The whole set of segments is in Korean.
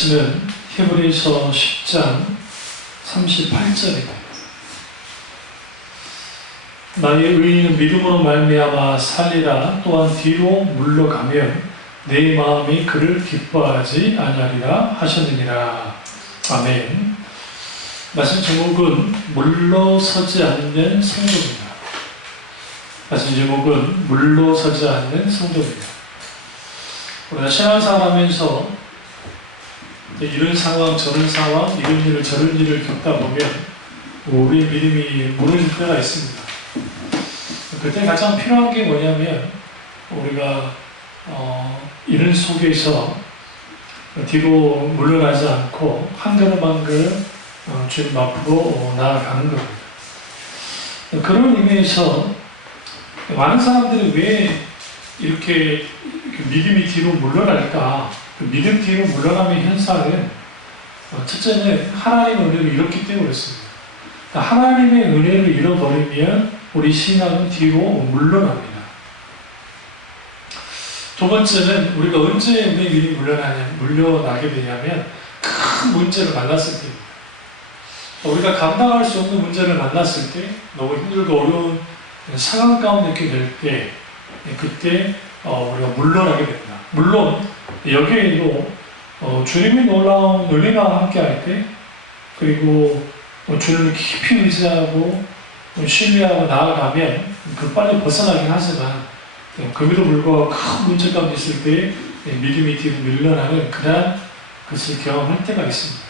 말씀은 히브리서 10장 38절입니다. 나의 의인은 믿음으로 말미암아 살리라. 또한 뒤로 물러가면 내 마음이 그를 기뻐하지 아니하리라 하셨느니라. 아멘. 말씀 제목은 물러서지 않는 성도입니다. 말씀 제목은 물러서지 않는 성도입니다. 우리가 신앙생활 하면서 이런 상황 저런 상황 이런 일을 저런 일을 겪다 보면 우리의 믿음이 무너질 때가 있습니다. 그때 가장 필요한 게 뭐냐면 우리가 이런 속에서 뒤로 물러나지 않고 한 걸음 한 걸음 주님 앞으로 나아가는 겁니다. 그런 의미에서 많은 사람들이 왜 이렇게 믿음이 뒤로 물러날까? 그 믿음 뒤로 물러남의 현상은 첫째는 하나님의 은혜를 잃었기 때문에 그렇습니다. 그러니까 하나님의 은혜를 잃어버리면 우리 신앙은 뒤로 물러납니다. 두 번째는 우리가 언제 은혜의 믿음이 물러나게 되냐면 큰 문제를 만났을 때입니다. 우리가 감당할 수 없는 문제를 만났을 때, 너무 힘들고 어려운 상황 가운데 있게 될 때, 그때 우리가 물러나게 됩니다. 물론 여기에도 주님의 놀라운 은혜가 함께할 때, 그리고 주님을 깊이 의지하고 신뢰하고 나아가면 빨리 벗어나긴 하지만, 그에도 불구하고 큰 문제 가운데 있을 때 믿음이 뒤로 밀려나는 그러한 것을 경험할 때가 있습니다.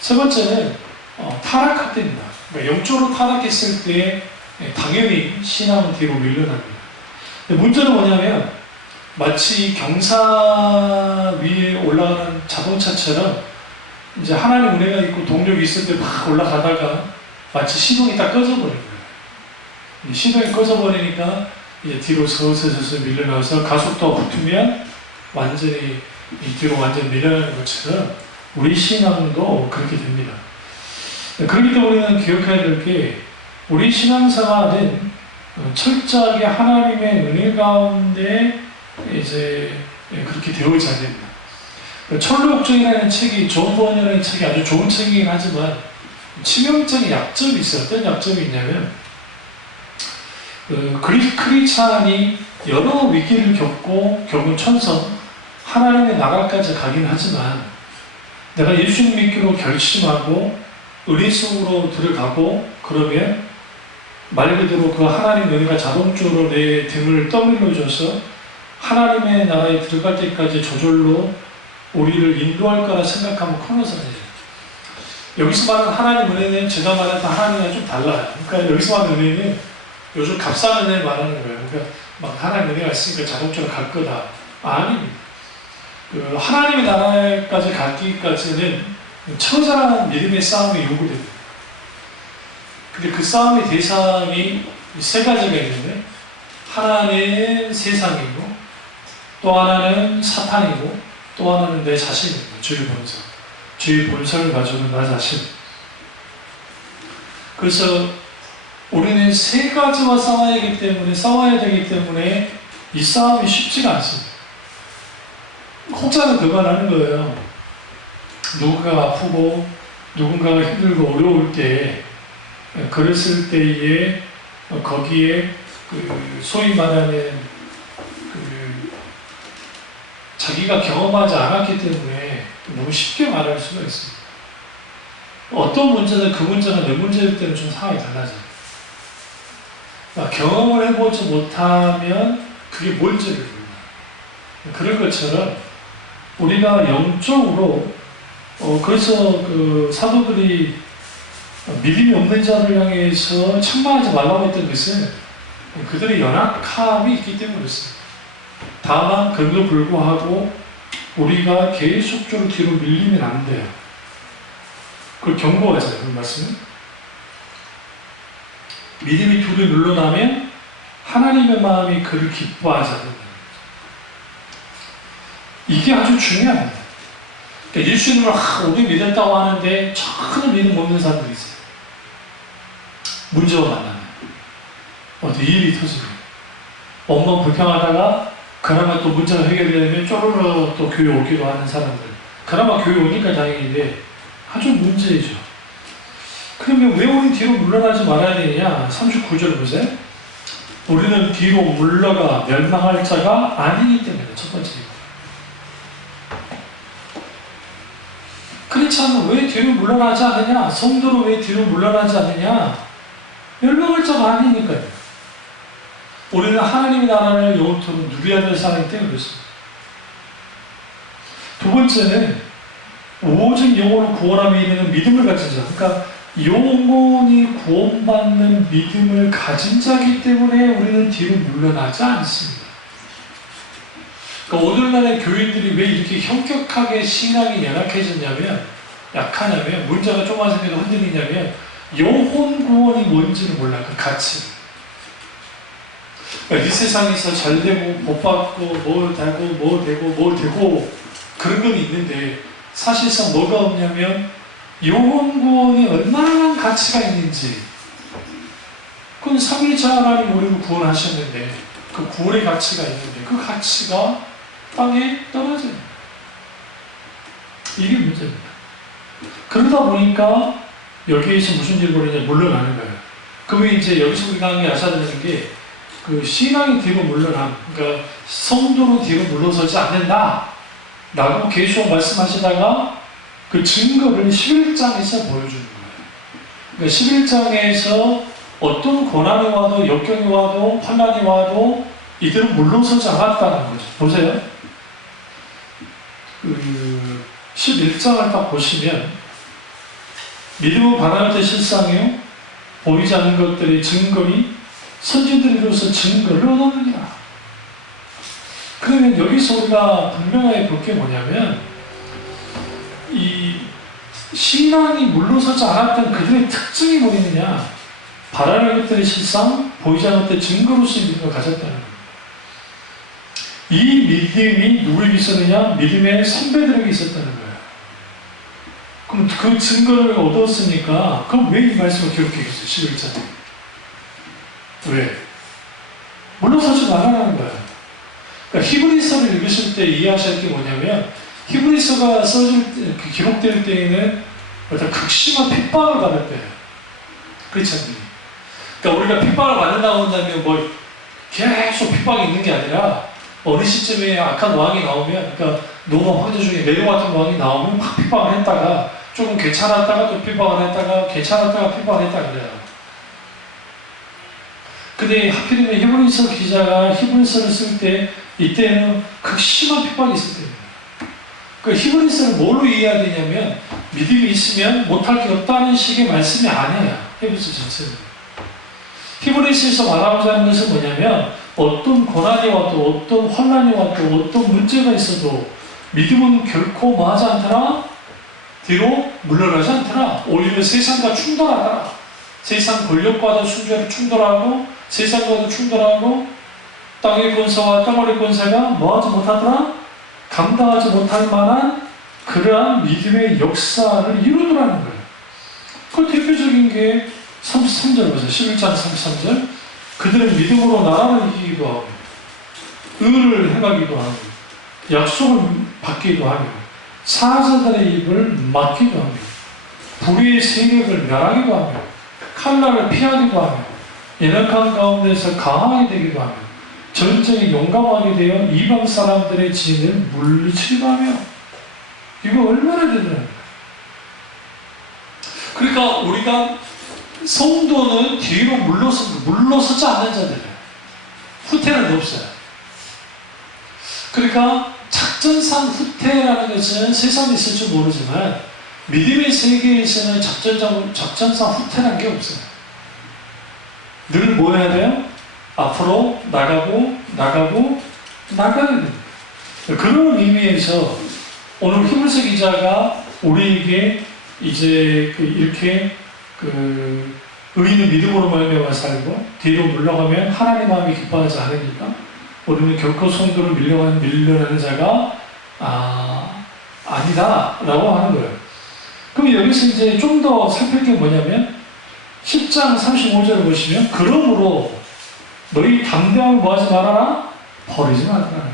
세 번째는 타락할 때입니다. 그러니까 영적으로 타락했을 때 당연히 신앙은 뒤로 밀려납니다. 문제는 뭐냐면 마치 경사 위에 올라가는 자동차처럼 이제 하나님 은혜가 있고 동력이 있을 때 막 올라가다가 마치 시동이 딱 꺼져버린 거예요. 시동이 꺼져버리니까 이제 뒤로 서서히 밀려나서 가속도가 붙으면 완전히 뒤로 완전히 밀려나는 것처럼 우리 신앙도 그렇게 됩니다. 그렇기 때문에 우리는 기억해야 될 게 우리 신앙생활은 철저하게 하나님의 은혜 가운데 이제 그렇게 되어있어야 됩니다. 천루옥정이라는 책이 존 버니라는 책이 아주 좋은 책이긴 하지만 치명적인 약점이 있어요. 어떤 약점이 있냐면 크리스찬이 여러 위기를 겪고 결국 천성 하나님의 나라까지 가긴 하지만 내가 예수님 믿기로 결심하고 은혜 속으로 들어가고 그러면 말 그대로 그 하나님 은혜가 자동적으로 내 등을 떠밀려줘서 하나님의 나라에 들어갈 때까지 저절로 우리를 인도할 거라 생각하면 큰 오산이에요. 여기서 말하는 하나님 은혜는 제가 말하는 하나님과 좀 달라요. 그러니까 여기서 말하는 은혜는 요즘 값싼 은혜를 말하는 거예요. 그러니까 막 하나님 은혜가 있으니까 자동적으로 갈 거다. 아닙니다. 하나님의 나라에까지 가기까지는 처절한 믿음의 싸움이 요구됩니다. 근데 그 싸움의 대상이 세 가지가 있는데 하나는 세상이고 또 하나는 사탄이고 또 하나는 내 자신입니다. 주의 본성. 주의 본성을 가지고 나 자신. 그래서 우리는 세 가지와 싸워야 되기 때문에 이 싸움이 쉽지가 않습니다. 혹자는 그걸 하는 거예요. 누군가가 아프고 누군가가 힘들고 어려울 때 그랬을 때에 거기에 소위 말하는 자기가 경험하지 않았기 때문에 너무 쉽게 말할 수가 있습니다. 어떤 문제는 그 문제가 내 문제일 때는 좀 상황이 달라져요. 그러니까 경험을 해보지 못하면 그게 뭔지를 몰라요. 그런 것처럼 우리가 영적으로 그래서 사도들이 믿음이 없는 자를 향해서 책망하지 말라고 했던 것은 그들의 연약함이 있기 때문에 그렇습니다. 다만 그럼에도 불구하고 우리가 계속적으로 뒤로 밀리면 안 돼요. 그걸 경고하잖아요. 그 말씀은 믿음이 뒤로 물러나면 하나님의 마음이 그를 기뻐하지 않는다. 이게 아주 중요합니다. 그러니까 예수님을 우리 믿었다고 하는데 전혀 믿음 없는 사람들이 있어요. 문제와 만나면 어떤 일이 터지면 엄마 불평하다가 그나마 또 문제가 해결되면 쪼르르 또 교회 오기로 하는 사람들 그나마 교회 오니까 다행인데 아주 문제죠. 그러면 왜 우리 뒤로 물러나지 말아야 되느냐? 39절 보세요. 우리는 뒤로 물러가 멸망할 자가 아니기 때문에. 첫 번째. 그렇지않으면 왜 뒤로 물러나지 않느냐? 성도로 왜 뒤로 물러나지 않느냐? 멸망할 자가 아니니까요. 우리는 하나님의 나라를 영원토록 누려야 될 사람이기 때문에 그렇습니다. 두 번째는 오직 영혼을 구원함에 이르는 믿음을 가진 자. 그러니까 영혼이 구원받는 믿음을 가진 자이기 때문에 우리는 뒤로 물러나지 않습니다. 그러니까 오늘날의 교인들이 왜 이렇게 현격하게 신앙이 약하냐면 문제가 조금만 생겨도 흔들리냐면 영혼 구원이 뭔지를 몰라. 그 가치. 그러니까 이 세상에서 잘 되고 복 받고 뭐 되고 그런 건 있는데 사실상 뭐가 없냐면 영혼 구원이 얼마나 가치가 있는지. 그건 삼위일체 하나님 우리를 구원하셨는데 그 구원의 가치가 있는데 그 가치가 땅에 떨어져요. 이게 문제입니다. 그러다 보니까 여기에서 무슨 일이 벌어지냐 물러나는 거예요. 그러면 이제 여기서 우리가 하는 게 아셔야 되는 게 그 신앙이 뒤로 물러남, 그러니까 성도로 뒤로 물러서지 않는다 라고 계속 말씀하시다가 그 증거를 11장에서 보여주는 거예요. 그러니까 11장에서 어떤 고난이 와도 역경이 와도 환난이 와도 이들은 물러서지 않았다는 거죠. 보세요. 그 11장을 딱 보시면 믿음은 바라는 데 실상이요 보이지 않는 것들의 증거니 선지들이로서 증거를 얻느니라. 그러면 여기서 우리가 분명하게 볼 게 뭐냐면 이 신앙이 물러서지 않았던 그들의 특징이 뭐였느냐? 바라는 것들의 실상, 보이지 않는 것들의 증거로서 믿음을 가졌다는 겁니다. 이 믿음이 누구에게 있었느냐? 믿음의 선배들에게 있었다는 거예요. 그럼 그 증거를 얻었으니까 그럼 왜 이 말씀을 기록했겠어요? 11장에. 왜? 물러서지 말라는 거예요. 그러니까 히브리서를 읽으실 때 이해하셔야 할 게 뭐냐면 히브리서가 써질 때, 기록될 때에는 어떤 극심한 핍박을 받을 때예요. 그렇지 않습니까? 그러니까 우리가 핍박을 받는다고 한다면 뭐 계속 핍박이 있는 게 아니라 어느 시점에 악한 왕이 나오면, 그러니까 로마 황제 중에 네로 같은 왕이 나오면 확 핍박을 했다가 조금 괜찮았다가 또 핍박을 했다가 괜찮았다가 핍박을 했다 그래요. 근데 하필이면 히브리서 기자가 히브리서를 쓸 때 이때는 극심한 핍박이 있을 때입니다. 그 히브리서를 뭘로 이해해야 되냐면 믿음이 있으면 못할 게 없다는 식의 말씀이 아니에요. 히브리서 전체는. 히브리서에서 말하고자 하는 것은 뭐냐면 어떤 고난이 와도 어떤 환난이 와도 어떤 문제가 있어도 믿음은 결코 뭐하지 않더라? 뒤로 물러나지 않더라. 오히려 세상과 충돌하더라. 세상 권력과도 충돌하고 세상과도 충돌하고 땅의 권세와 땅아래 권세가 뭐하지 못하더라? 감당하지 못할 만한 그러한 믿음의 역사를 이루더라는 거예요. 그 대표적인 게 33절 보세요. 11장 33절. 그들은 믿음으로 나라를 이기기도 하고 의를 행하기도 하고 약속을 받기도 하며 사자들의 입을 막기도 하며 불의의 세력을 멸하기도 하며 칼날을 피하기도 하며 연약한 가운데서 강하게 되기도 하며 전쟁에 용감하게 되어 이방 사람들의 진을 물리치기도 하며. 이거 얼마나 대단합니까? 그러니까 우리가 성도는 뒤로 물러서지 않는 자들이에요. 후퇴는 없어요. 그러니까 작전상 후퇴라는 것은 세상에 있을지 모르지만 믿음의 세계에서는 작전상 후퇴라는 게 없어요. 늘 뭐 해야 돼요? 앞으로 나가야 됩니다. 그런 의미에서 오늘 히브리서 기자가 우리에게 이제 이렇게 의인은 믿음으로 말미암아 살고 뒤로 물러가면 하나님 마음이 기뻐하지 않으니까 우리는 결코 성도를 밀려나는 자가 아니다라고 하는 거예요. 그럼 여기서 이제 좀 더 살필 게 뭐냐면 10장 35절을 보시면 그러므로 너희 담대함을 뭐하지 말아라? 버리지 말아라.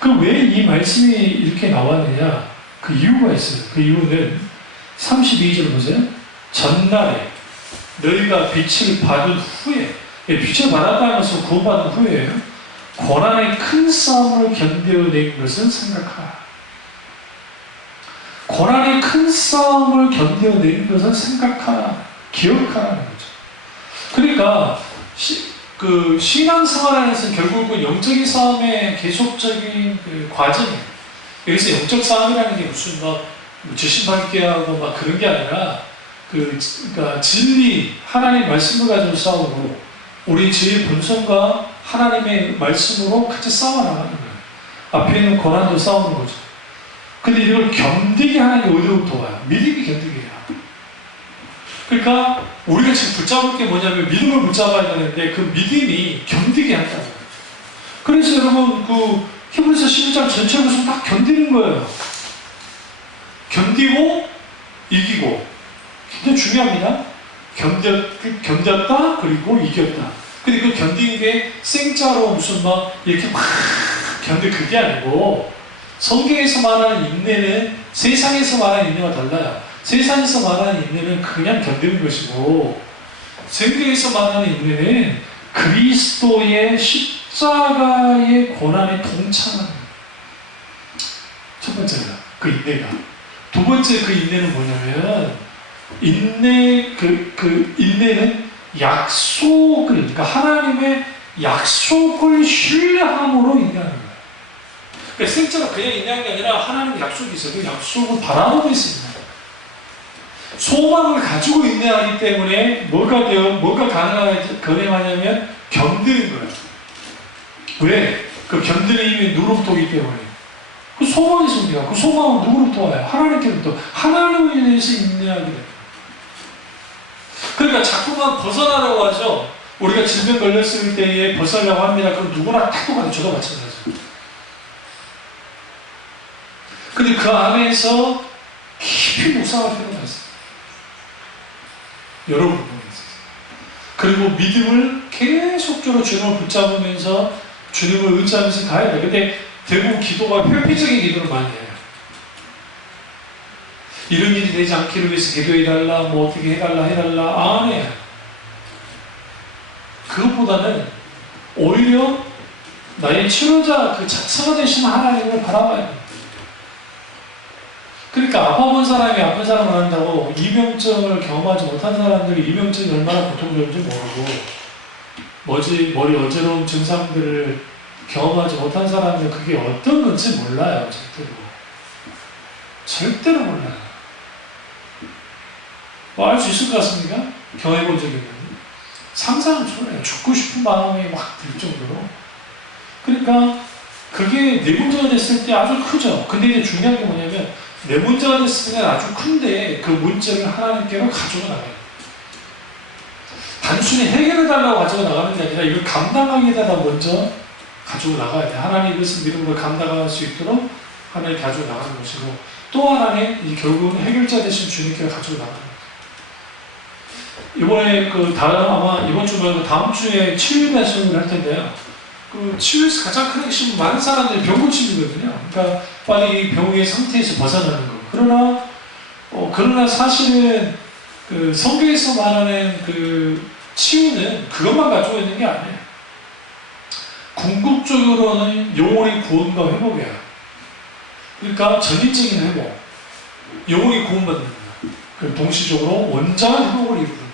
그 왜 이 말씀이 이렇게 나왔느냐? 그 이유가 있어요. 그 이유는 32절 보세요. 전날에 너희가 빛을 받은 후에, 빛을 받았다는 것은 구원받은 후에요. 고난의 큰 싸움을 견뎌낸 것을 생각하라. 고난의 큰 싸움을 견뎌낸 것을 생각하라. 기억하라는 거죠. 그러니까 그 신앙생활 안에서 결국은 영적인 싸움의 계속적인 그 과정이에요. 여기서 영적 싸움이라는 게 무슨 막 지신받게 하고 막 그런 게 아니라 그러니까 진리, 하나님 말씀을 가지고 싸우고 우리 죄의 본성과 하나님의 말씀으로 같이 싸워나가는 거예요. 앞에 있는 고난도 싸우는 거죠. 근데 이걸 견디게 하는 게 어디로부터 와요? 믿음이 견디게 해요. 그러니까 우리가 지금 붙잡을 게 뭐냐면 믿음을 붙잡아야 되는데 그 믿음이 견디게 한다는 거예요. 그래서 여러분 그 히브리서 12장 전체 것은 딱 견디는 거예요. 견디고 이기고 굉장히 중요합니다. 견뎠다 그리고 이겼다. 근데 그 견디는 게 생짜로 무슨 막 이렇게 막 그게 아니고 성경에서 말하는 인내는 세상에서 말하는 인내와 달라요. 세상에서 말하는 인내는 그냥 견디는 것이고 성경에서 말하는 인내는 그리스도의 십자가의 고난에 동참하는 거예요. 첫 번째가 그 인내가. 두 번째 그 인내는 뭐냐면 인내는 약속을, 그러니까 하나님의 약속을 신뢰함으로 인내하는 거예요. 그러니까 생자가 그냥 인내한 게 아니라 하나님의 약속이 있어요. 그 약속을 바라보고 있습니다. 소망을 가지고 인내하기 때문에 뭐가 가능하냐면 견디는 거예요. 왜? 그 견디는 힘이 누구로부터 오기 때문에. 그 소망이 있습니다. 그 소망은 누구로부터 와요? 하나님께로부터. 하나님을 인해서 인내하게 됩니다. 그러니까 자꾸만 벗어나려고 하죠. 우리가 질병 걸렸을 때에 벗어나려고 합니다. 그럼 누구나 다 똑같아요. 저도 마찬가지죠. 근데 그 안에서 깊이 묵상할 필요가 있어요. 여러 부분에 있어요. 그리고 믿음을 계속적으로 주님을 붙잡으면서 주님을 의지하면서 가야 돼요. 근데 대부분 기도가 회피적인 기도를 많이 해요. 이런 일이 되지 않기를 위해서 기도해달라, 뭐 어떻게 해달라 안 해요. 그것보다는 오히려 나의 치료자, 그 자체가 되신 하나님을 바라봐야 돼요. 그러니까 아파본 사람이 아픈 사람을 한다고 이병증을 경험하지 못한 사람들이 이병증이 얼마나 고통스러운지 모르고 머리 어지러운 증상들을 경험하지 못한 사람은 그게 어떤 건지 몰라요. 절대로 몰라요. 뭐 알 수 있을 것 같습니까? 경험해본 적이 있는데 상상을 초래해요. 죽고 싶은 마음이 막 들 정도로. 그러니까 그게 내 문제가 됐을 때 아주 크죠. 근데 이제 중요한 게 뭐냐면 내 문제가 됐을 때는 아주 큰데 그 문제를 하나님께로 가지고 나가요. 단순히 해결해달라고 가지고 나가는 게 아니라 이걸 감당하기에다 먼저 가지고 나가야 돼. 하나님 이것을 믿음으로 감당할 수 있도록 하나님 가지고 나가는 것이고 또 하나는 결국은 해결자 되신 주님께 가지고 나가는 거예요. 이번에 아마 이번 주 말고 다음 주에 치유에 대한 수업을 할 텐데요. 그 치유에서 가장 큰 핵심은 많은 사람들이 병고침이거든요. 그러니까 빨리 이 병의 상태에서 벗어나는 거. 그러나 사실은 그 성경에서 말하는 그 치유는 그것만 가지고 있는 게 아니에요. 궁극적으로는 영혼의 구원과 회복이에요. 그러니까 전인적인 회복, 영혼이 구원받는 거예요. 그 동시적으로 원장한 회복을 이루는 거예요.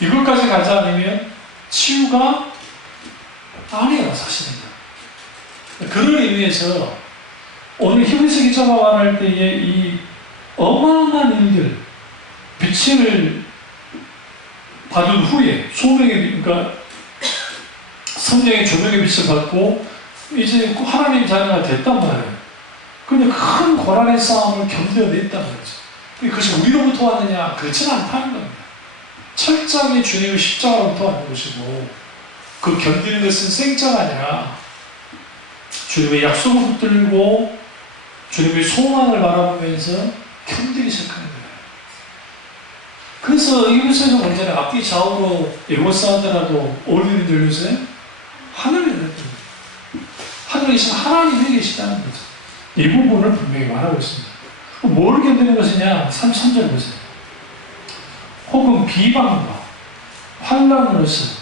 이걸까지 가지 않으면 치유가 아니에요, 사실은. 그런 의미에서 오늘 히브리서 기자가 말할 때에 이 어마어마한 일들, 빛을 받은 후에 그러니까 성령의 조명의 빛을 받고 이제 하나님 자녀가 됐단 말이에요. 그런데 큰 고난의 싸움을 견뎌냈단 말이죠. 그것이 우리로부터 왔느냐? 그렇지는 않다는 겁니다. 철저하게 주님의 십자가로부터 왔는 것이고 그 견디는 것은 생짜가 아니라 주님의 약속을 붙들고 주님의 소망을 바라보면서 견디기 시작하는 거예요. 그래서 이곳에서 먼저는 앞뒤 좌우로 에워싸우더라도 어디를 들려서요? 하늘을 들립니다. 하늘에 계신 하나님이 계시다는 거죠. 이 부분을 분명히 말하고 있습니다. 뭘 견디는 것이냐? 3절 보세요. 혹은 비방과 환난으로서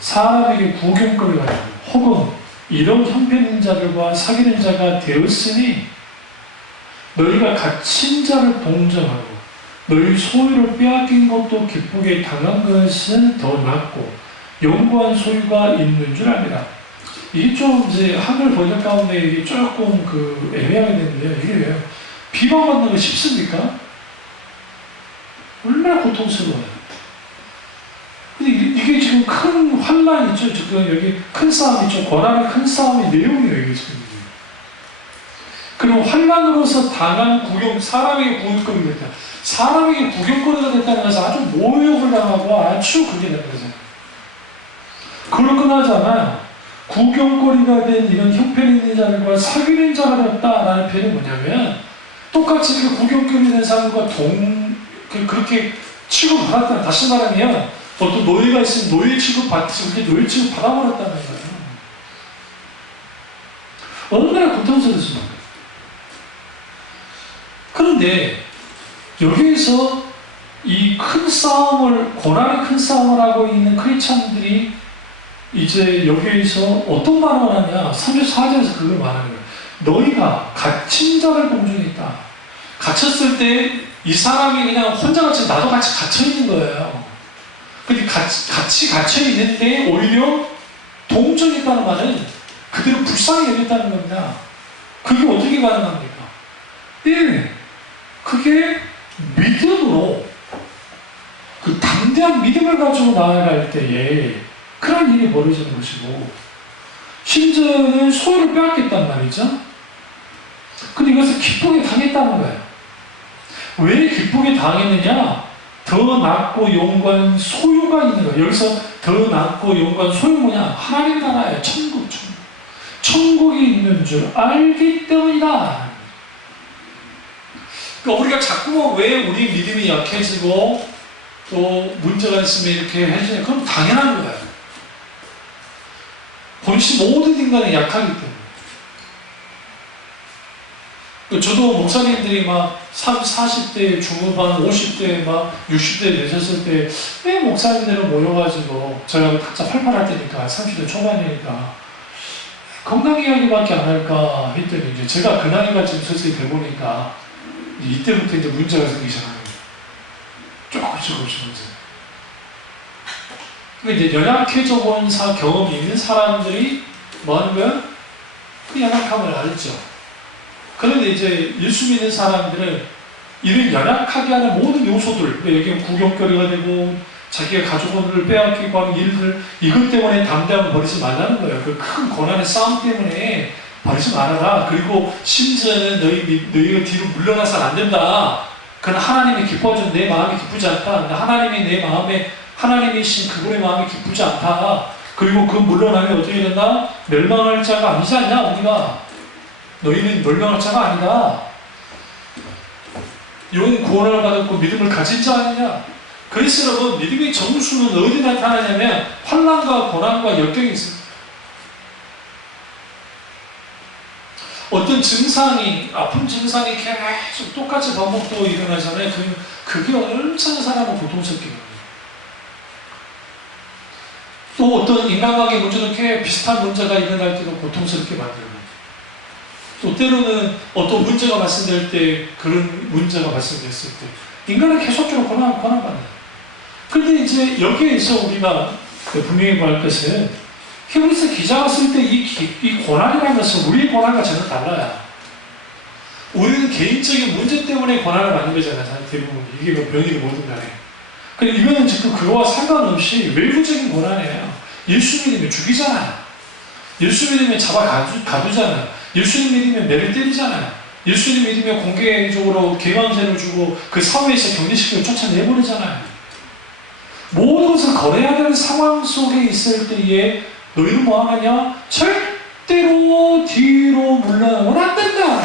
사람에게 구경거리가 되고 혹은 이런 형편있는 자들과 사귀는 자가 되었으니 너희가 갇힌 자를 동정하고 너희 소유를 빼앗긴 것도 기쁘게 당한 것은 더 낫고 영구한 소유가 있는 줄 압니다. 이게 좀 이제 한글 번역 가운데 이게 조금 애매하게 되는데요. 이게 왜요? 비방받는 거 쉽습니까? 얼마나 고통스러워요. 근데 이게 지금 큰 환란이 있죠. 지금 여기 큰 싸움이 있죠. 고난의 큰 싸움의 내용이에요. 이게 지금. 그리고 환란으로서 당한 사람에게 구경거리가 됐다. 사람에게 구경거리가 됐다는 것은 아주 모욕을 당하고 아주 그게 되는 거잖아요. 그걸 끝나잖아요. 구경거리가 된 이런 형편 있는 자들과 사귀는 자가 되었다라는 표현이 뭐냐면 똑같이 이렇게 구경거리 된 사람과 그렇게 취급받았다는, 다시 말하면 어떤 노예가 있으면 노예 취급받지, 그렇게 노예 취급 받아버렸다는 거예요. 얼마나 고통스럽습니까? 그런데 여기에서 이 큰 싸움을, 고난의 큰 싸움을 하고 있는 크리스찬들이 이제 여기에서 어떤 말을 하냐? 34절에서 그걸 말하는 거예요. 너희가 갇힌 자를 동정했다. 갇혔을 때 이 사람이 그냥 혼자 갇혀, 나도 같이 갇혀있는 거예요. 근데 같이 갇혀있는데 오히려 동정했다는 말은 그대로 불쌍히 여겼다는 겁니다. 그게 어떻게 가능합니까? 그게 믿음으로, 담대한 믿음을 가지고 나아갈 때에 그런 일이 벌어지는 것이고, 심지어는 소유를 빼앗겼단 말이죠. 근데 이것을 기쁘게 당했다는 거예요. 왜 기쁘게 당했느냐? 더 낫고 영광 소유가 있는 거예요. 여기서 더 낫고 영광 소유 뭐냐? 하나님 나라의 천국. 천국이 있는 줄 알기 때문이다. 그러니까 우리가 자꾸만 왜 우리 믿음이 약해지고 또 문제가 있으면 이렇게 해주냐? 그럼 당연한 거예요. 본시 모든 인간이 약하기 때문에. 저도 목사님들이 막 30, 40대 중후반, 50대, 막 60대 되셨을 때, 왜 목사님들은 모여가지고, 저희가 각자 활발할 때니까, 30대 초반이니까, 건강 이야기밖에 안 할까 했더니, 이제 제가 그 나이가 지금 서서히 돼보니까, 이때부터 이제 문제가 생기기 시작합니다. 조금씩 문제. 그러니까 이제 연약해져 본 경험이 있는 사람들이 뭐 하는 거야? 그 연약함을 알죠. 그런데 이제 예수 믿는 사람들은 이런 연약하게 하는 모든 요소들, 여기 구경거리가 되고 자기가 가족을 빼앗기고 하는 일들, 이것 때문에 담대함을 버리지 말라는 거예요. 그 큰 고난의 싸움 때문에 버리지 말아라. 그리고 심지어는 너희가 뒤로 물러나서는 안 된다. 그건 하나님이 기뻐하지만 내 마음이 기쁘지 않다. 하나님이 내 마음에, 하나님이신 그분의 마음이 기쁘지 않다. 그리고 그 물러나면 어떻게 된다? 멸망할 자가 아니지 않냐, 우리가. 너희는 멸망할 자가 아니다. 용 구원을 받았고 믿음을 가진 자 아니냐. 그래서 여러분, 믿음의 정수는 어디 나타나냐면 환난과 고난과 역경이 있습니다. 어떤 증상이, 아픈 증상이 계속 똑같이 반복되고 일어나잖아요. 그게 얼마나 사람을 고통스럽게 합니다. 또 어떤 인간관계 문제도 이렇게 비슷한 문제가 일어날 때도 고통스럽게 만들고, 또 때로는 어떤 문제가 발생될 때, 그런 문제가 발생됐을 때 인간은 계속적으로 고난받아요. 그런데 이제 여기에서 우리가 분명히 말 것은, 히브리서 기자가 쓸 때 이 고난이라는 것은 우리의 고난과 전혀 달라요. 우리는 개인적인 문제 때문에 고난을 받는 거잖아요. 대부분 이게 뭐 병이고 뭐든 간에. 근데 이거는 지금 그거와 상관없이 외부적인 고난이에요. 예수 믿으면 죽이잖아요. 예수 믿으면 잡아 가두잖아요. 예수님 믿으면 매를 때리잖아요. 예수님 믿으면 공개적으로 개망죄를 주고 그 사회에서 격리시키고 쫓아내버리잖아요. 모든 것을 거래해야 되는 상황 속에 있을 때에 너희는 뭐 하느냐? 절대로 뒤로 물러나면 안 된다.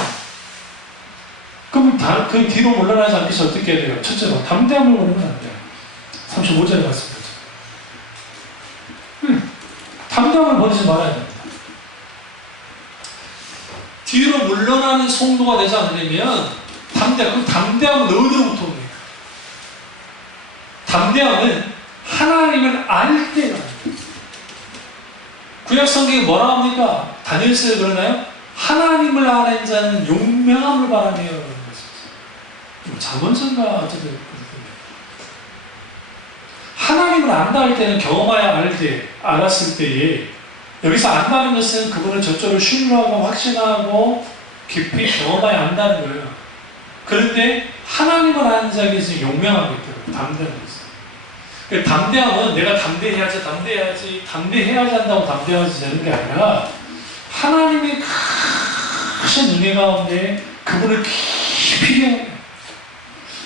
그럼 그 뒤로 물러나지 않기 위해서 어떻게 해야 돼요? 첫째로 담대함을 버리면 안 돼요. 35절에 말씀드렸죠. 담대함을 버리지 말아야 됩니다. 뒤로 물러나는 성도가 되지 않으려면 그럼 담대함은 어디로부터 옵니까? 담대함은 하나님을 알 때가 구약 성경에 뭐라 합니까? 다니엘서에 그러나요? 하나님을 아는 자는 용맹함을 바라며 그러는 것이죠. 잠언서인가 어쨌든 그렇습니다. 하나님을 안다 할 때는 경험하여 알았을 때에 여기서 안다는 것은 그분을 저쪽으로 신뢰하고 확신하고 깊이 경험하여 안다는 거예요. 그런데 하나님을 아는 자에게서 용맹함이 있더라고요. 담대함이 있어요. 담대함은 내가 담대해야지 한다고 담대하지 되는 게 아니라 하나님의 크신 은혜 가운데 그분을 깊이 경험해요.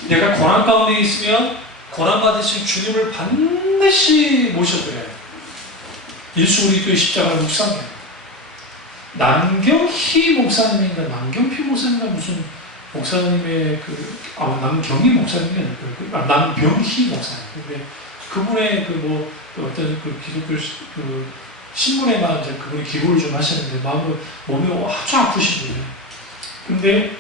내가 고난 가운데 있으면 고난 받으신 주님을 반드시 모셔드려요. 예수 그리스도의 십자가를 묵상해요. 남경희 목사님인가 남경필 목사님인가 무슨 목사님의 남경희 목사님이 아니고 남병희 목사님. 근데 그분의 어떤 기독교 신문에만 이제 그분이 기고를 좀 하시는데 몸이 아주 아프신 분이에요. 근데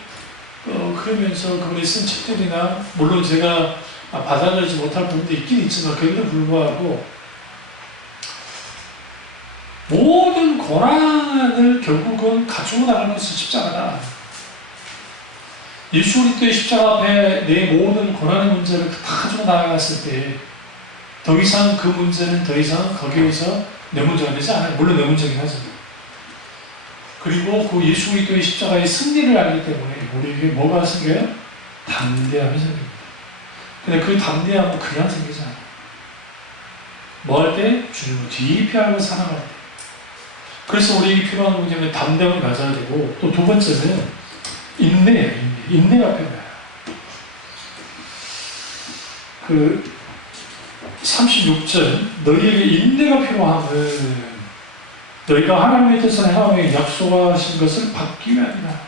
그러면서 그분이 쓴 책들이나 물론 제가 받아들이지 못할 부분도 있긴 있지만 그에도 불구하고 모든 고난을 결국은 가지고 나가는 것이 십자가다. 예수 그리스도의 십자가 앞에 내 모든 고난의 문제를 다 가지고 나아갔을 때 더 이상 그 문제는 더 이상 거기에서 내 문제가 되지 않아요. 물론 내 문제긴 하죠. 그리고 그 예수 그리스도의 십자가의 승리를 알기 때문에 우리에게 뭐가 생겨요? 담대함이 생깁니다. 근데 그 담대함은 그냥 생기지 않아요. 뭐 할 때? 주님을 깊이 알고 사랑할 때. 그래서 우리에게 필요한 건 뭐냐면 담대함을 가져야 되고 또 두 번째는 인내가 필요해요. 36절 너희에게 인내가 필요함은 너희가 하나님의 뜻을 행하며 약속하신 것을 받기 위함이다.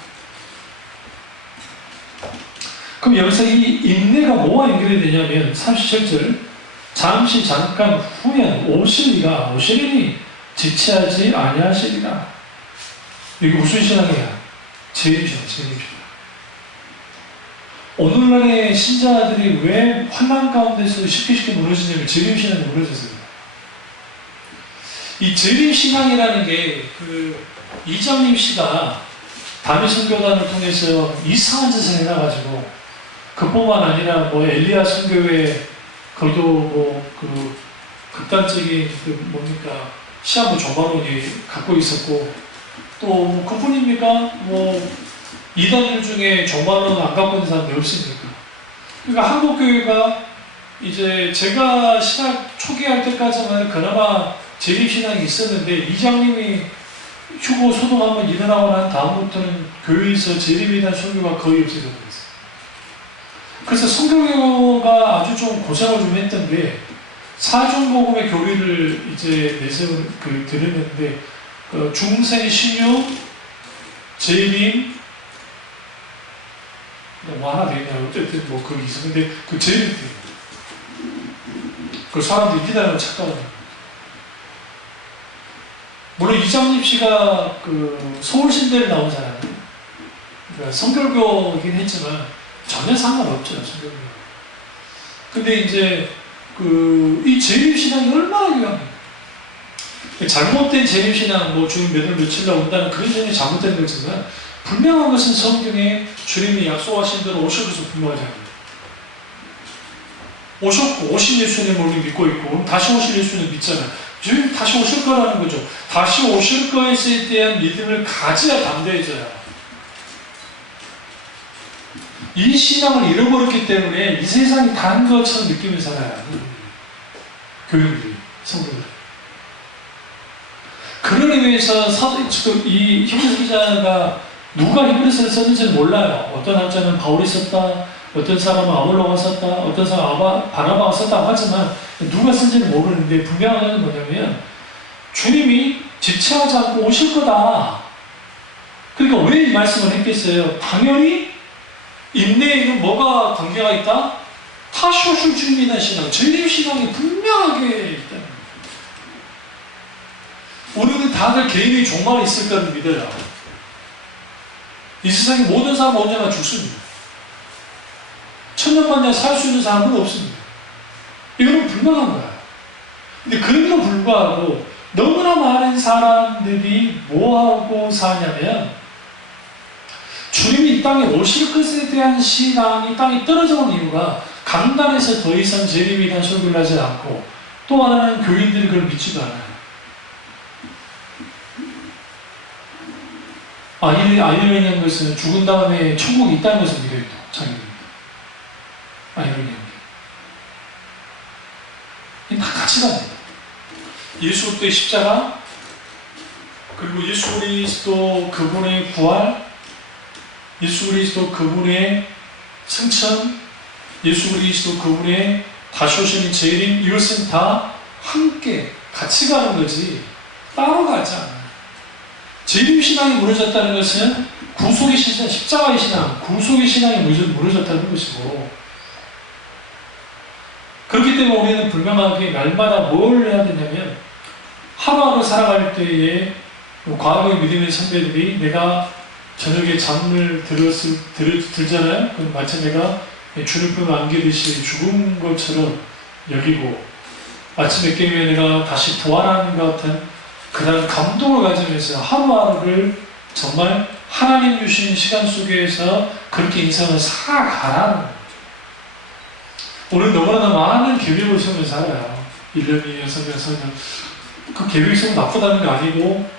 그럼 여기서 이 인내가 뭐와 연결이 되냐면 37절 잠깐 후면 오시리니 지체하지 아니하시리라. 이게 무슨 신앙이야? 재림신앙. 오늘날의 신자들이 왜 환난 가운데서 쉽게 무너지냐면 재림신앙이 무너졌습니다. 이 재림신앙이라는 게 이장님 씨가 담임 선교단을 통해서 이상한 짓을 해놔가지고 그뿐만 아니라 엘리야 선교회 거기도 극단적인 시한부 종말론이 갖고 있었고 또 그뿐입니까? 이단들 중에 종말론 안 갖고 있는 사람이 없습니까? 그러니까 한국교회가 이제 제가 신학 초기할 때까지만 그나마 재림신앙이 있었는데 이장님이 휴고 소동하면 일어나고 난 다음부터는 교회에서 재림에 대한 설교가 거의 없어져 버렸어요. 그래서 성교교가 아주 좀 고생을 좀 했던 게 사중복음의 교리를 이제 들었는데 중생, 신유, 재림 하나 더 있나요? 어쨌든 그게 있었는데 재림 그 사람들이 기다리면 착각하는 물론 이장님 씨가 서울신대를 나온 사람이에요. 그러니까 성결교이긴 했지만 전혀 상관없죠, 성결교. 근데 이제 이 재림신앙이 얼마나 유용합니까? 잘못된 재림신앙, 주님 몇 월 며칠 날 온다는 그런 점이 잘못된 거지만 분명한 것은 성경에 주님이 약속하신 대로 오실 것은 분명하잖아요. 오셨고 오신 예수님을 우리 믿고 있고 다시 오실 예수님 믿잖아요. 주님 다시 오실 거라는 거죠. 다시 오실 것에 대한 믿음을 가져야 담대해져요. 이 신앙을 잃어버렸기 때문에 이 세상이 단 것처럼 느끼면서 살아요. 교육들이, 성도들. 그런 의미에서 이 히브리서 기자가 누가 히브리서를 썼는지는 몰라요. 어떤 학자는 바울이 썼다, 어떤 사람은 아볼로가 썼다, 어떤 사람은 바나바가 썼다고 하지만 누가 쓴지는 모르는데 분명한 것은 뭐냐면 주님이 지체하지 않고 오실 거다. 그러니까 왜 이 말씀을 했겠어요? 당연히 인내에는 뭐가 관계가 있다? 다시 오실 주님에 대한 신앙, 재림신앙이 분명하게 있다는 거예요. 우리는 다들 개인의 종말이 있을 거를 믿어요. 이 세상의 모든 사람은 언제나 죽습니다. 천년만년 살 수 있는 사람은 없습니다. 이거는 불가능한 거야. 근데 그럼에도 불구하고 너무나 많은 사람들이 뭐하고 사냐면 주님이 이 땅에 오실 것에 대한 신앙이 땅에 떨어져 온 이유가 강단에서 더 이상 재림에 대한 설교를 하지 않고 또 하나는 교인들이 그걸 믿지도 않아요. 아이러니한 것은 죽은 다음에 천국이 있다는 것을 믿어요. 자기들입니다. 아이러니한 게. 다 같이 갑니다. 예수 그리스도의 십자가, 그리고 예수 그리스도 그분의 부활, 예수 그리스도 그분의 승천, 예수 그리스도 그분의 다시 오시는 재림, 이것은 다 함께 같이 가는 거지 따로 가지 않아요. 재림 신앙이 무너졌다는 것은 구속의 신앙, 십자가의 신앙, 구속의 신앙이 무너졌다는 것이고, 그렇기 때문에 우리는 분명하게 날마다 뭘 해야 되냐면 하루하루 살아갈 때에 과거의 믿음의 선배들이 내가 저녁에 잠을 들잖아요. 그럼 마치 내가 주를 품에 안기듯이 죽은 것처럼 여기고 아침에 깨면 내가 다시 부활하는 것 같은 그런 감동을 가지면서 하루하루를 정말 하나님 주신 시간 속에서 그렇게 인생을 살아가라는 거예요. 우리는 너무나 많은 계획을 세우면서 살아요. 1년, 2년, 3년, 4년. 그 계획이 세우면 나쁘다는 게 아니고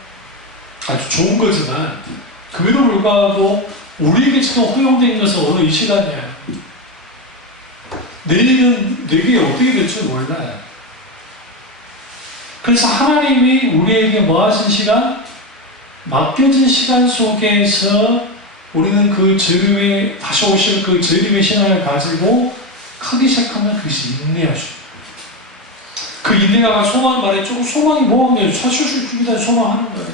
아주 좋은 거지만 그에도 불구하고 우리에게 지금 허용된 것은 어느 이 시간이야. 내일은 내게 어떻게 될지 몰라요. 그래서 하나님이 우리에게 뭐 하신 시간? 맡겨진 시간 속에서 우리는 그 재림의, 다시 오실 그 재림의 신앙을 가지고 하기 시작하면 그것이 인내하죠. 그 인내가 소망 말했죠. 소망이 뭐하냐? 사실 주기다 소망하는 거예요.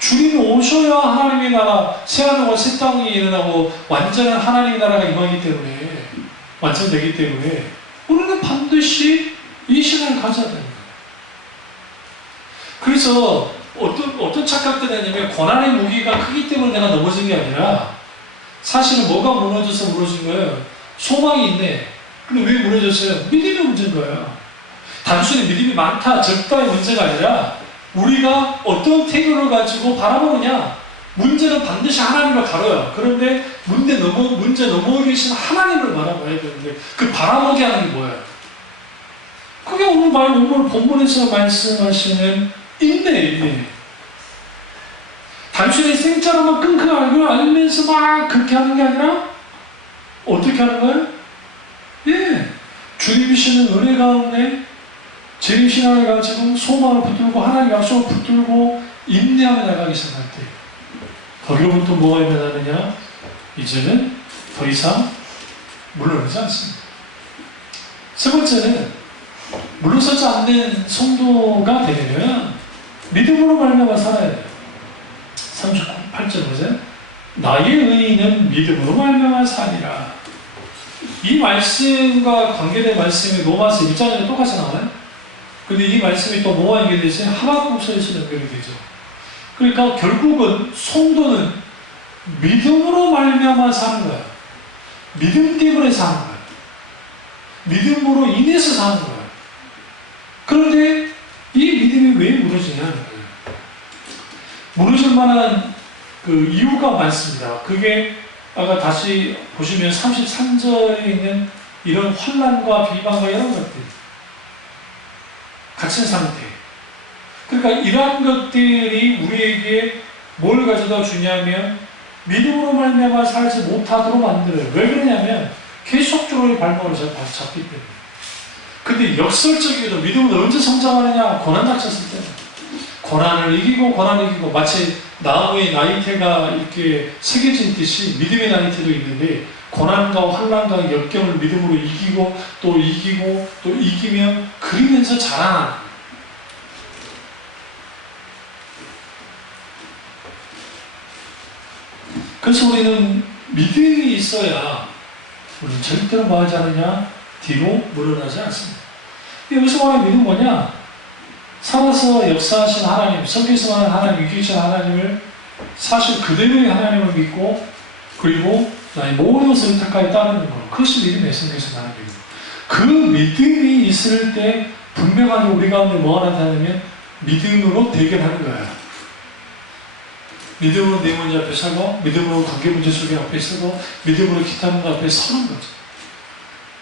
주님이 오셔야 하나님의 나라, 새하늘과 새 땅이 일어나고 완전한 하나님의 나라가 임하기 때문에, 완성되기 때문에 우리는 반드시 이 시간을 가져야 됩니다. 그래서 어떤 착각들이 하냐면 고난의 무기가 크기 때문에 내가 넘어진 게 아니라 사실은 뭐가 무너져서 무너진 거예요? 소망이 있네. 근데 왜 무너졌어요? 믿음이 문제인 거예요. 단순히 믿음이 많다, 적다의 문제가 아니라 우리가 어떤 태도를 가지고 바라보느냐. 문제는 반드시 하나님을 가려요. 그런데 문제 넘어 계신 하나님을 바라봐야 되는데 그 바라보게 하는 게 뭐예요? 그게 오늘 본문에서 말씀하시는 인내. 단순히 생짜로만 끙끙 알면서 막 그렇게 하는 게 아니라 어떻게 하는 거예요? 예, 주님이시는 은혜 가운데 재림 신앙을 가지고 소망을 붙들고 하나님 약속을 붙들고 인내하며 나가기 시작할 때 거기로부터 뭐가 일어나느냐? 이제는 더 이상 물러나지 않습니다. 세 번째는 물러서지 않는 성도가 되려면 믿음으로 말미암아 살아야 돼요. 38절 보세요. 나의 의인은 믿음으로 말미암아 사니라. 이 말씀과 관계된 말씀이 로마서 1장에 똑같이 나와요. 근데 이 말씀이 또 뭐와 연결되지? 하박국서에서 연결이 되죠. 그러니까 결국은 성도는 믿음으로 말미암아 사는 거야. 믿음 때문에 사는 거야. 믿음으로 인해서 사는 거야. 그런데 이 믿음이 왜 무너지냐는 거예요. 무너질 만한 그 이유가 많습니다. 그게 아까 다시 보시면 33절에 있는 이런 환난과 비방과 이런 것들, 갇힌 상태. 그러니까 이러한 것들이 우리에게 뭘 가져다 주냐면 믿음으로 말미암아 살지 못하도록 만들어요. 왜 그러냐면 계속적으로 발목을 잡기 때문에. 근데 역설적이게도 믿음은 언제 성장하느냐? 고난 닥쳤을 때. 고난을 이기고 마치 나무의 나이테가 이렇게 새겨진 듯이 믿음의 나이테도 있는데 고난과 환난과 역경을 믿음으로 이기고 또 이기면 그리면서 자라나는. 그래서 우리는 믿음이 있어야 우리는 절대로 뭐 하지 않느냐? 뒤로 물러나지 않습니다. 여기서 말하는 믿음은 뭐냐? 살아서 역사하신 하나님, 성경에서 말하는 하나님, 위기이신 하나님을 사실 그대로의 하나님을 믿고 그리고 나의 모든 것을 택하여 따르는 것. 그것이 믿음의 성경에서 나는 믿음. 그 믿음이 있을 때 분명하게 우리 가운데 뭐가 나타나면 믿음으로 대결하는 거야. 믿음으로 내 문제 앞에 서고, 믿음으로 관계 문제 속에 앞에 서고, 믿음으로 기타 문제 앞에 서는 거죠.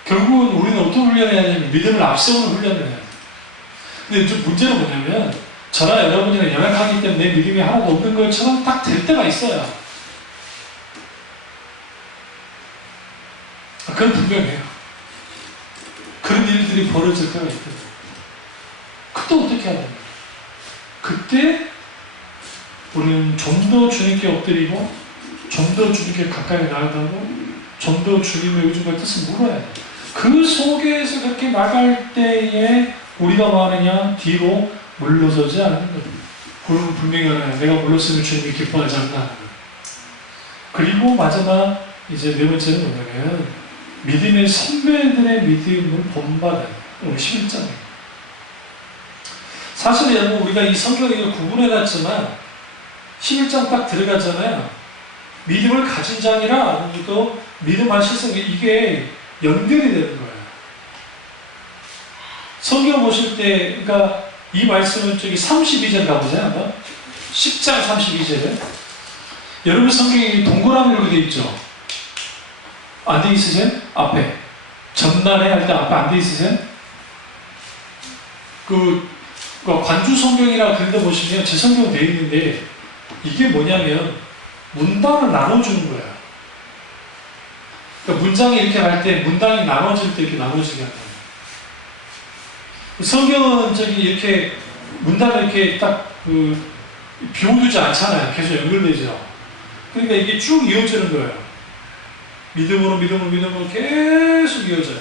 결국은 우리는 어떤 훈련을 해야 되냐면 믿음을 앞세우는 훈련을 해야 돼요. 근데 좀 문제는 뭐냐면 저나 여러분이랑 연약하기 때문에 내 믿음이 하나도 없는 것처럼 딱 될 때가 있어요. 그건 분명해요. 그런 일들이 벌어질 때가 있거든요. 그때 어떻게 해야 됩니까? 그때 우리는 좀 더 주님께 엎드리고 좀 더 주님께 가까이 나아가고 좀 더 주님의 의중과 뜻을 물어야 돼요. 그 속에서 그렇게 나갈 때에 우리가 뭐 하느냐? 뒤로 물러서지 않는 겁니다. 그러면 분명히 알아요. 내가 물러서면 주님이 기뻐하지 않나. 그리고 마지막 이제 네 번째는 뭐냐면 믿음의 선배들의 믿음을 본받아요. 오늘 11장에. 사실 여러분 우리가 이 성경을 구분해놨지만 11장 딱 들어가잖아요. 믿음을 가진 자니라 또 믿음 실성 이게 연결이 되는 거예요. 성경 보실 때 그러니까 이 말씀은 저기 32절 가보세요. 한번 10장 32절에 여러분 성경이 동그라미로 되어 있죠. 안 돼 있으세요? 앞에 전날에 할 때 앞에 안 돼 있으세요? 그 관주 성경이라 그런 데 보시면 제 성경은 되어 있는데 이게 뭐냐면 문단을 나눠주는 거예요. 그러니까 문장이 이렇게 할 때 문단이 나눠질 때 이렇게 나눠지게 한다. 성경은 저기 이렇게 문단을 이렇게 딱 비워두지 않잖아요. 계속 연결되죠. 그러니까 이게 쭉 이어지는 거예요. 믿음으로 계속 이어져요.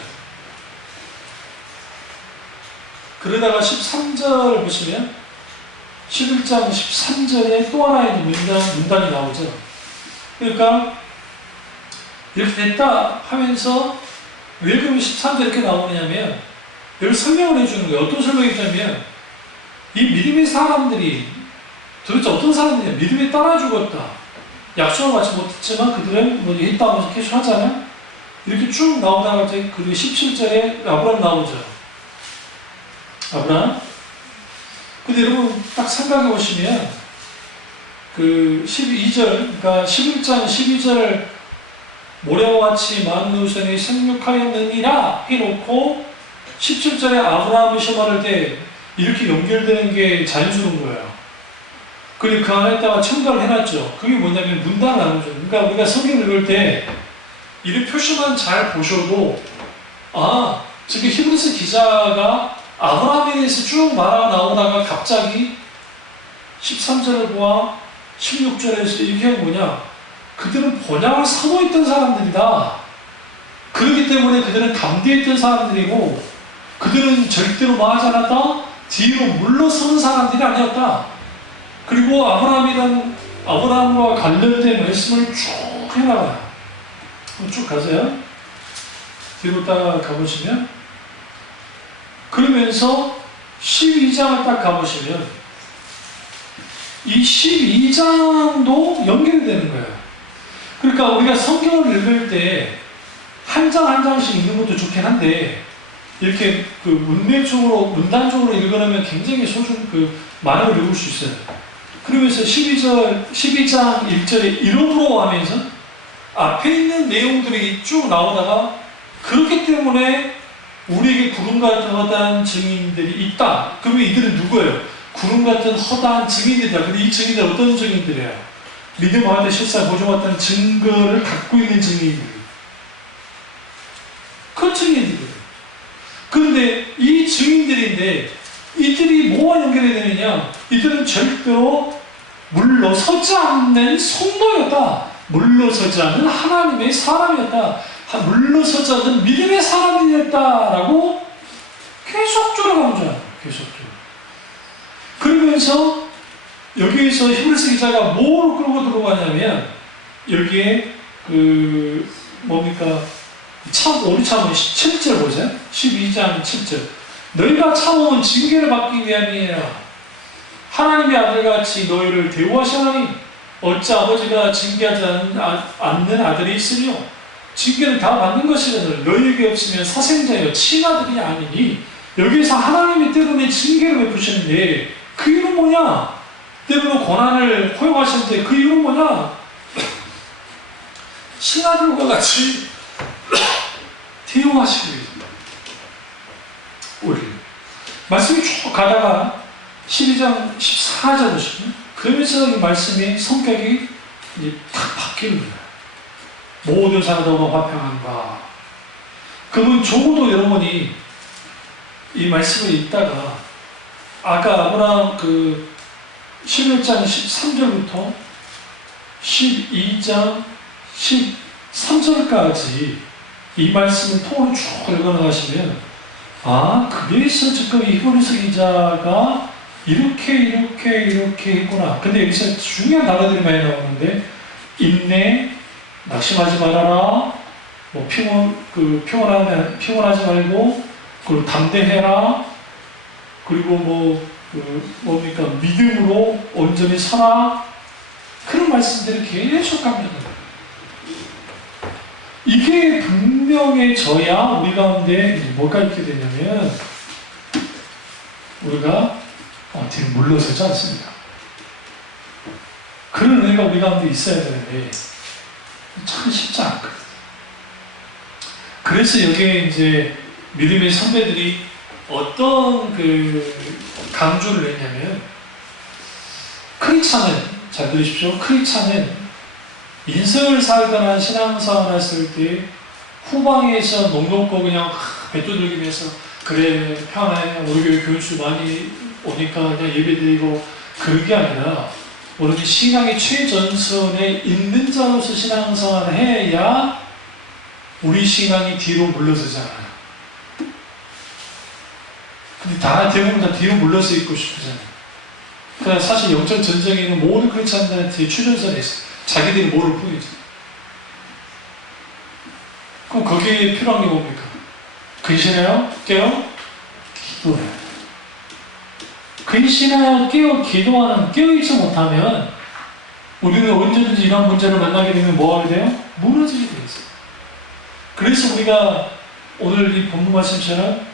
그러다가 13절 보시면 11장 13절에 또 하나의 문단이 나오죠. 그러니까 이렇게 됐다 하면서 왜 그러면 13절 이렇게 나오느냐면 여기 설명을 해주는 거예요. 어떤 설명이 있냐면 이 믿음의 사람들이 도대체 어떤 사람들이냐. 믿음에 따라 죽었다. 약속을 받지 못했지만 그들은 뭐 했다 하면서 계속 하잖아요. 이렇게 쭉 나오다가 그리고 17절에 아브라함 나오죠. 아브라함. 근데 여러분 딱 생각해 보시면 그 12절 그러니까 11장 12절 모래와 같이 많은 후손이 생육하였느니라 해놓고 17절에 아브라함을 시험할 때 이렇게 연결되는 게 자연스러운 거예요. 그리고 그 안에다가 첨가를 해놨죠. 그게 뭐냐면 문단을 나누죠. 그러니까 우리가 성경 읽을 때 이런 표시만 잘 보셔도 지금 히브리서 기자가 아브라함에 대해서 쭉 나오다가 갑자기 13절을 보아 16절에서 이렇게 한 뭐냐. 그들은 번영을 선호했던 사람들이다. 그렇기 때문에 그들은 담대했던 사람들이고 그들은 절대로 뭐 하지 않았다? 뒤로 물러서는 사람들이 아니었다. 그리고 아브라함과 관련된 말씀을 쭉 해나가요. 쭉 가세요. 뒤로 딱 가보시면 그러면서 12장을 딱 가보시면 이 12장도 연결이 되는 거예요. 그러니까 우리가 성경을 읽을 때 한 장 한 장씩 읽는 것도 좋긴 한데 이렇게 문단적으로 읽어놓으면 굉장히 많은 걸 읽을 수 있어요. 그러면서 12장 1절에 이름으로 하면서 앞에 있는 내용들이 쭉 나오다가 그렇기 때문에 우리에게 구름 같은 허다한 증인들이 있다. 그러면 이들은 누구예요? 구름 같은 허다한 증인들이다. 근데 이 증인들 어떤 증인들이에요? 믿음과 같은 실사 보증과 같은 증거를 갖고 있는 증인들. 그 증인들이에요. 그런데 이 증인들인데 이들이 뭐와 연결이 되느냐? 이들은 절대로 물러서지 않는 성도였다. 물러서지 않는 하나님의 사람이었다. 물러서지 않는 믿음의 사람이었다라고 계속적으로 가는 거잖아요. 계속적으로. 그러면서 여기에서 히브리서 기자가 뭘 끌고 들어가냐면 여기에 우리 참은 7절 보세요. 12장 7절. 너희가 참음은 징계를 받기 위함이라 하나님의 아들같이 너희를 대우하시나니 어찌 아버지가 징계하지 않는 아들이 있으며 징계를 다 받는 것이거늘 너희에게 없으면 사생자여 친아들이 아니니. 여기서 하나님이 때로는 징계를 베푸시는데 그 이유는 뭐냐? 때로는 고난을 허용하시는데 그 이유는 뭐냐? 친아들과 같이 대우하시기 위해서입니다. 우리 말씀이 쭉 가다가 12장 14절 보시면 그러면서 이 말씀의 성격이 이제 탁 바뀌는 거예요. 모든 사람도 화평한가. 그러면 적어도 여러분이 이 말씀을 읽다가 아까 아브라함 그 11장 13절부터 12장 13절까지 이 말씀을 통으로 쭉 읽어나가시면 그래서 지금 이 히브리서 기자가 이렇게 했구나. 근데 여기서 중요한 단어들이 많이 나오는데 인내, 낙심하지 말아라, 뭐 피곤하지 말고, 그리고 담대해라, 그리고 뭡니까 믿음으로 온전히 살아. 그런 말씀들이 계속 강조돼요. 이게 분명해져야 우리 가운데 뭐가 있게 되냐면 우리가 뒤로 물러서지 않습니다. 그런 은혜가 우리 가운데 있어야 되는데 참 쉽지 않거든요. 그래서 여기에 이제 믿음의 선배들이 어떤 강조를 했냐면 크리스찬은, 잘 들으십시오. 크리스찬은 인생을 살거나 신앙생활 했을 때 후방에서 농도고 그냥 배두들기면서 그래 편해 우리 교회 교인수 많이 오니까 그냥 예배드리고 그런 게 아니라 우리 신앙의 최전선에 있는 자로서 신앙생활을 해야 우리 신앙이 뒤로 물러서지 않아요. 근데 대부분 다 뒤로 물러서 있고 싶으잖아요. 그러나 사실 영적 전쟁에는 모든 크리스찬들한테 최전선에 있어요. 자기들이 모를 뿐이죠. 그럼 거기에 필요한 게 뭡니까? 근신하여 깨어 기도해요. 근신하여 깨어 기도하는, 깨어있지 못하면 우리는 언제든지 이런 문제를 만나게 되면 뭐 하게 돼요? 무너지게 되어 있어요. 그래서 우리가 오늘 이 본문 말씀처럼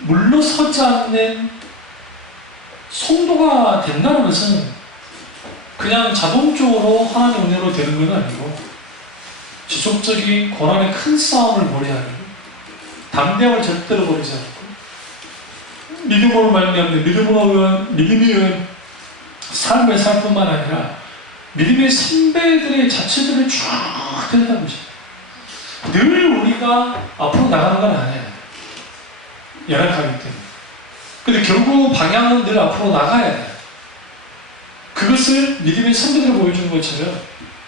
물러서지 않는 성도가 된다는 것은 그냥 자동적으로 하나님의 은혜로 되는 건 아니고 지속적인 고난의 큰 싸움을 벌여야 하고 담대함을 절대로 버리지 않고 믿음으로 말미암는 믿음이 위한 삶을 살 뿐만 아니라 믿음의 선배들의 자체들을 쭉 들여다보죠. 늘 우리가 앞으로 나가는 건 아니에요. 열악하기 때문에. 근데 결국 방향은 늘 앞으로 나가야 돼요. 그것을 믿음의 선배들을 보여주는 것처럼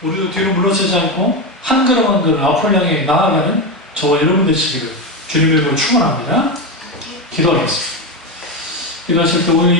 우리도 뒤로 물러서지 않고 한 걸음 한 걸음 앞을 향해 나아가는 저와 여러분 되시기를 주님의 이름으로 축원합니다. 기도하겠습니다. 기도하실 때 오늘